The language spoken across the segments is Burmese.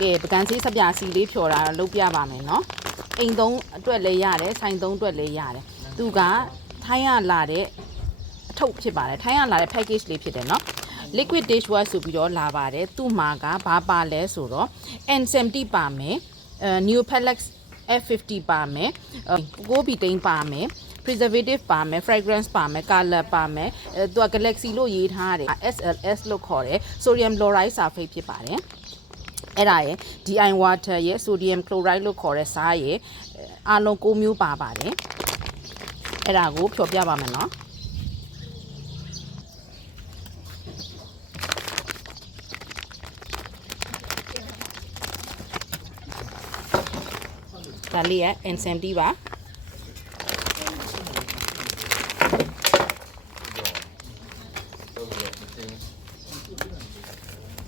ကဲပကံစီစပြစီလေးဖြော်တာလုပ်ပြပါမယ်နော်အိမ်သုံးအတွက်လည်းရတယ်ဆိုင်သုံးအတွက်လည်းရတယ်သူကထိုင်းရလာတဲ့အထုပ်ဖြစ်ပါတယ်ထိုင်းရလာတဲ့ package လေးဖြစ်တယ်နော် liquid dish wash ဆိုပြီးတော့လာပါတယ်သူ့မှာကဘာပါလဲဆိုတော့ N70 ပါမယ်အဲ Neopalex F50 ပါမယ်ကိုဘီတိန်ပါမယ် preservative ပါမယ် fragrance ပါမယ် color ပါမယ်အဲသူက galaxy လို့ရေးထားတယ် SLS လို့ခေါ်တယ် sodium chloride sulfate ဖြစ်ပါတယ် အဲ့ဒါရယ် DI water ရယ် sodium chloride လို့ခေါ်တဲ့စားရယ်အားလုံး၉မျိုးပါပါတယ်အဲ့ဒါကိုဖြောပြပါမယ်နော်ဒါလေးရ N70 ပါ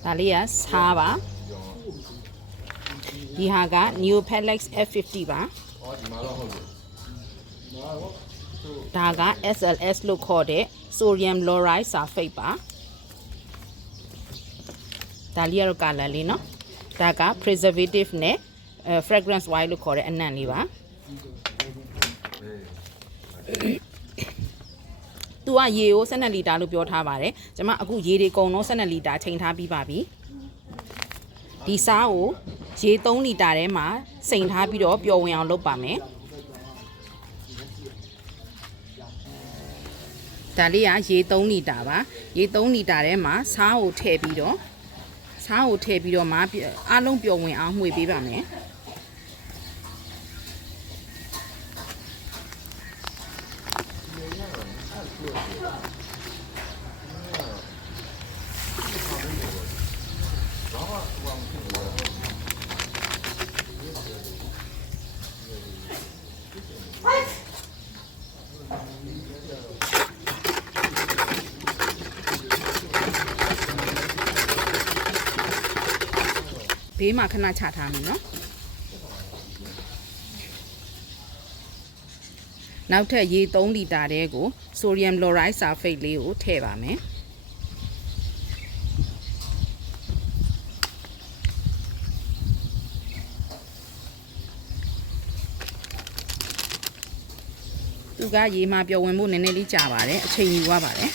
ဒါလေးရဆားပါ ဒီဟာက Neopalex F50 ပါဒါက SLS လို့ခေါ်တဲ့ sodium chloride sulfate ပါဒါလေးရတော့ color လေးเนาะဒါက preservative နဲ့အဲ fragrance wine လို့ခေါ်တဲ့အနံ့လေးပါသူကရေကို12လီတာလို့ပြောထားပါတယ်ကျွန်မအခုရေတွေကုန်တော့12လီတာချိန်ထားပြီးပါပြီဒီစားကို ရေ3လီတာထဲမှာစိန်ထားပြီးတော့ပျော်ဝင်အောင်လုပ်ပါမယ်ဒါလေးကရေ3လီတာပါရေ3လီတာထဲမှာစားကိုထည့်ပြီးတော့စားကိုထည့်ပြီးတော့မှအားလုံးပျော်ဝင်အောင်မှွေပေးပါမယ် ဘေးမှာခဏချထားမယ်နော်နောက်ထပ်ရေ3လီတာတဲကို sodium chloride sulfate လေးကိုထည့်ပါမယ်သူကရေမှာပျော်ဝင်ဖို့နည်းနည်းလေးကြာပါတယ်အချိန်ယူရပါတယ်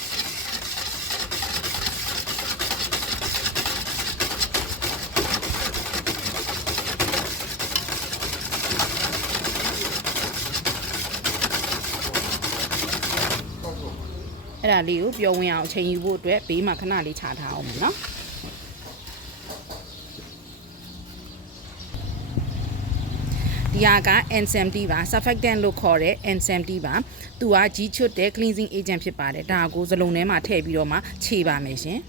အဲ့ဒါလေးကိုပျော်ဝင်အောင်အချိန်ယူဖို့အတွက်ဘေးမှာခဏလေးခြာထားအောင်မယ်နော်ဒီဟာက N70 ပါ surfactant လို့ခေါ်တဲ့ N70 ပါသူကကြီးချွတ်တဲ့ cleansing agent ဖြစ်ပါတယ်ဒါကိုစလုံးထဲမှာထည့်ပြီးတော့မှခြေပါမယ်ရှင်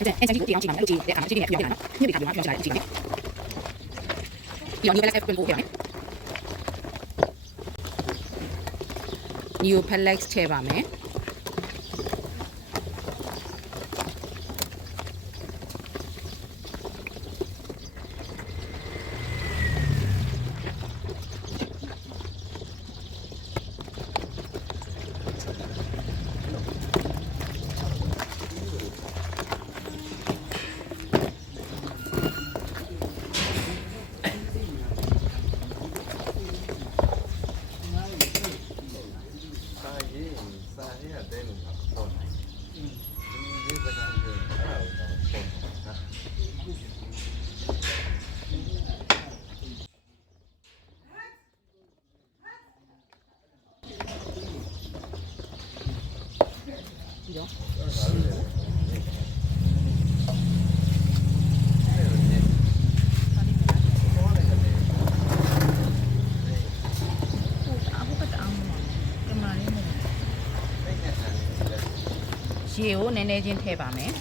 အဲ့ဒါ N70 ကိုတရားကြည့်ပါမယ်လို့ကြည့်တဲ့အခါမှာကြည့်နေတဲ့ပြောင်းပြန်နော်ညစ်ပြီးတာပြောင်းချလိုက်ကြည့်မယ်ဒီတော့ New Balance F ပြန်ပို့ပြမယ် New Palex ထည့်ပါမယ်ဒီတော့ ရရေကိုနည်းနည်းချင်းထည့်ပါမယ်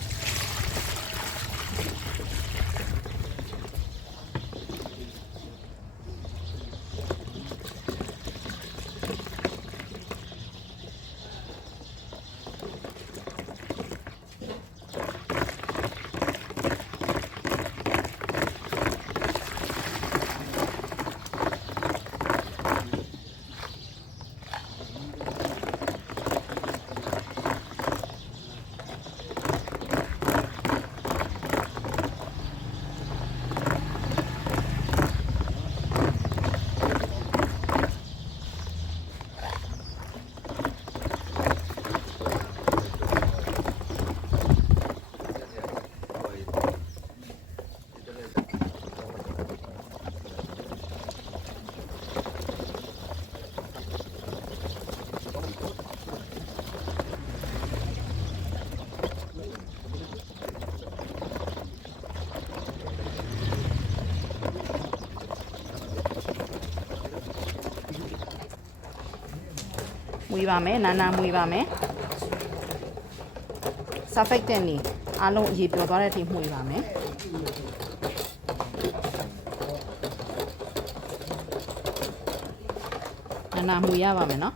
ပါမယ်နာနာမွေးပါမယ် surfactant နေအားလုံးအရေးပြောသွားတဲ့အထိမှုေးပါမယ်နာနာမှုေးရပါမယ်နော်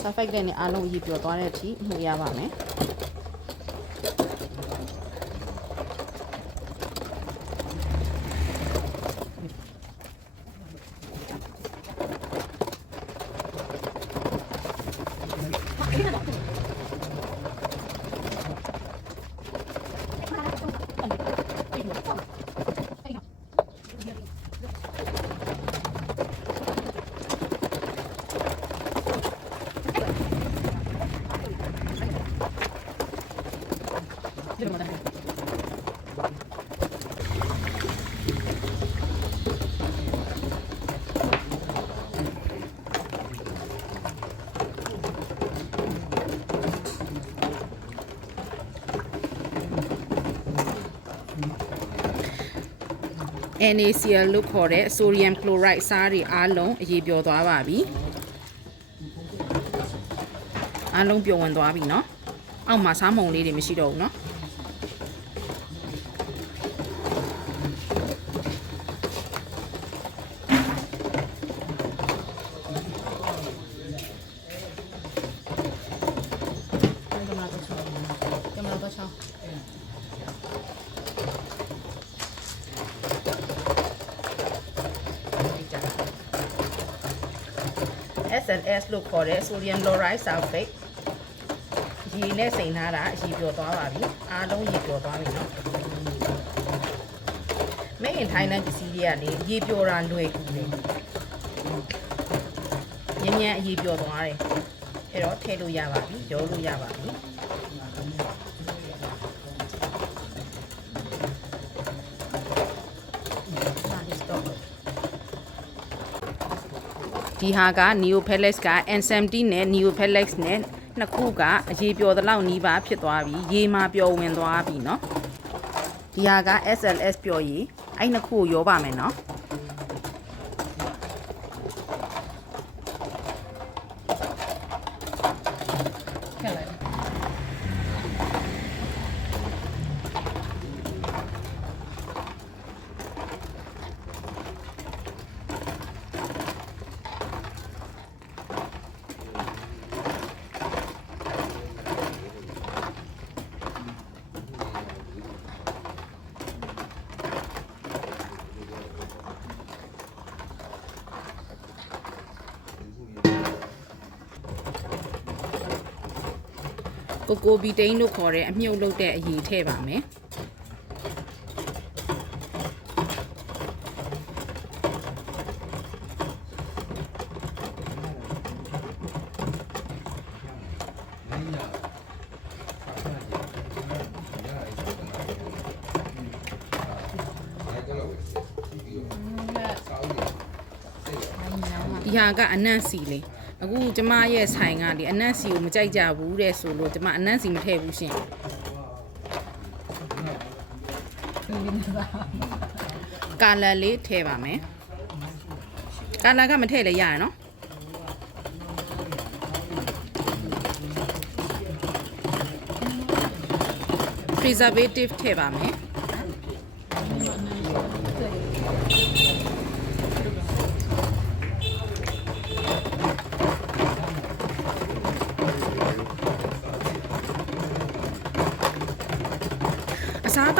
surfactant နေအားလုံးအရေးပြောသွားတဲ့အထိမှုေးရပါမယ် NaCl လို့ခေါ်တဲ့ sodium chloride စားတွေအားလုံးအရေးပြောသွားပါပြီအားလုံးပျော်ဝင်သွားပြီเนาะအောက်မှာစားမုံလေးတွေမရှိတော့ဘူးเนาะ SLS လို့ခေါ်တဲ့ sodium chloride sulfate ရေနဲ့စိန်ထားတာအရေပြောသွားပါပြီအားလုံးရေပြောသွားပြီเนาะမင်းရင်ထိုင်းတဲ့ပစ္စည်းတွေကနေရေပြောတာလွယ်ကူတယ်ညံ့ညံ့အရေပြောသွားတယ်အဲ့တော့ထည့်လို့ရပါပြီရောလို့ရပါပြီ ဒီဟာက Neopalex က N70 နဲ့ Neopalex နဲ့နှစ်ခုကအရေးပျော်သလောက်နီးပါးဖြစ်သွားပြီရေမှာပျော်ဝင်သွားပြီเนาะဒီဟာက SLS ပျော်ရည်အဲ့နှစ်ခုကိုရောပါမယ်เนาะ ကိုကိုဘီတိန်လို့ခေါ်တဲ့အမြုပ်လုပ်တဲ့အရည်ထည့်ပါမယ်ဒီဟာကအနံ့စီလေး အခုကျမရဲ့ဆိုင်ကဒီအနံ့စီကိုမကြိုက်ကြဘူးတဲ့ဆိုလို့ကျမအနံ့စီမထည့်ဘူးရှင်ကာလာလေးထည့်ပါမယ်ကာလာကမထည့်လည်းရရနော် preservative ထည့်ပါမယ်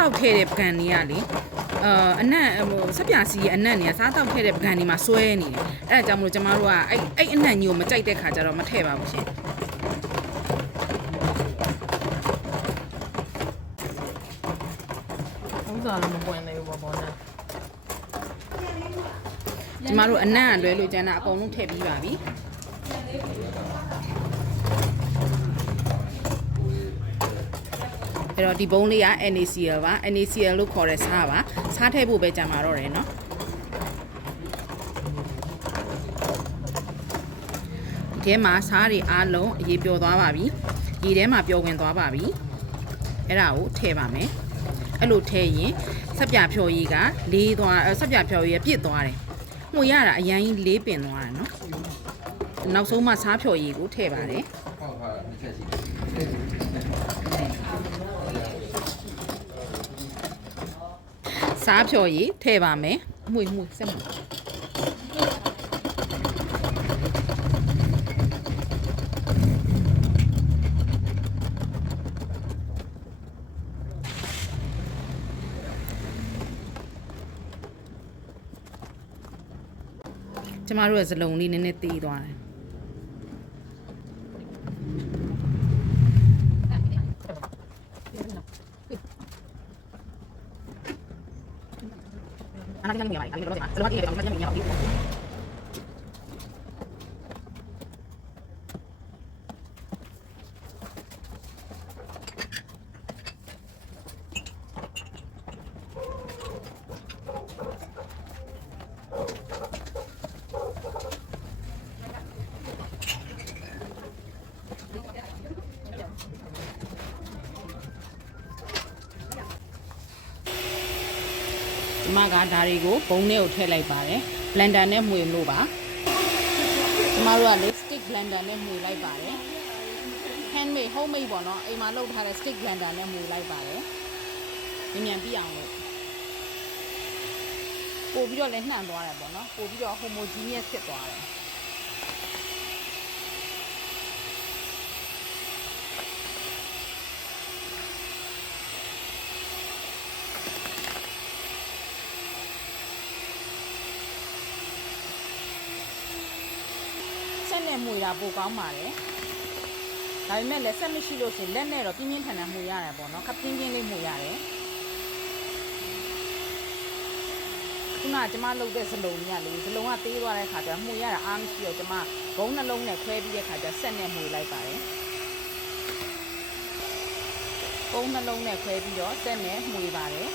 အစားအသောက်ထည့်တဲ့ပကံတွေကလေအာအနံ့ဟိုစက်ပြာစီရဲ့အနံ့တွေကစားတောက်ထည့်တဲ့ပကံတွေမှာစွဲနေတယ်အဲ့ဒါကြောင့်မလို့ကျမတို့ကအဲ့အဲ့အနံ့ကြီးကိုမကြိုက်တဲ့ခါကျတော့မထည့်ပါဘူးရှင်ဥစားလည်းမပွင့်သေးဘူးပေါ့ဘောနဲ့ကျမတို့အနံ့အလွဲလို့ကျန်တာအကုန်လုံးထည့်ပြီးပါပြီ အဲ့တော့ဒီဘုံလေးက NaCl ပါ NaCl လို့ခေါ်တဲ့ဆားပါဆားထည့်ဖို့ပဲကြံပါတော့တယ်နော်ထဲမှာဆားတွေအားလုံးအေးပျော်သွားပါပြီရေထဲမှာပျော်ဝင်သွားပါပြီအဲ့ဒါကိုထည့်ပါမယ်အဲ့လိုထည့်ရင်ဆက်ပြဖြော်ရည်ကလေးသွားဆက်ပြဖြော်ရည်ကပြစ်သွားတယ်မှုရတာအရင်ကြီးလေးပင်သွားတယ်နော်နောက်ဆုံးမှဆားဖြော်ရည်ကိုထည့်ပါတယ် စားဖြော်ရည်ထည့်ပါမယ်မှုမှုစက်မှုကျမတို့ရဲ့ဇလုံးလေးနည်းနည်းတီးသွားတယ် အားလုံးကြည့်နေပါလေအဲ့လိုတော့ဒီမှာဇလုံးကြီးတွေအောင်ကြည့်နေရအောင်ကျ မကဒါတွေကိုဘုံထဲကိုထည့်လိုက်ပါတယ်ဘလန်ဒါနဲ့မှွေလို့ပါကျမတို့ကလေ stick blender နဲ့မှွေလိုက်ပါတယ် handmade homemade ပေါ့နော်အိမ်မှာလုပ်ထားတဲ့ stick blender နဲ့မှွေလိုက်ပါတယ်မြန်မြန်ပြအောင်လို့ပို့ပြီးတော့လည်းနှံ့သွားတယ်ပေါ့နော်ပို့ပြီးတော့ homogeneous ဖြစ်သွားတယ် မှွေတာပိုကောင်းပါတယ်ဒါပေမဲ့လည်းဆက်မရှိလို့ရှရင်လက်နဲ့တော့ပြင်းပြင်းထန်ထန်မှွေရတယ်ပေါ့နော်ခပ်ပြင်းပြင်းလေးမှွေရတယ်ခုနကကျမလုပ်တဲ့ဇလုံးကြီးကလေဇလုံးကသေးသွားတဲ့ခါကျတော့မှွေရတာအားမရှိတော့ကျမဘုံနှလုံးနဲ့ခွဲပြီးတဲ့ခါကျဆက်နဲ့မှွေလိုက်ပါတယ်ဘုံနှလုံးနဲ့ခွဲပြီးတော့ဆက်နဲ့မှွေပါတယ်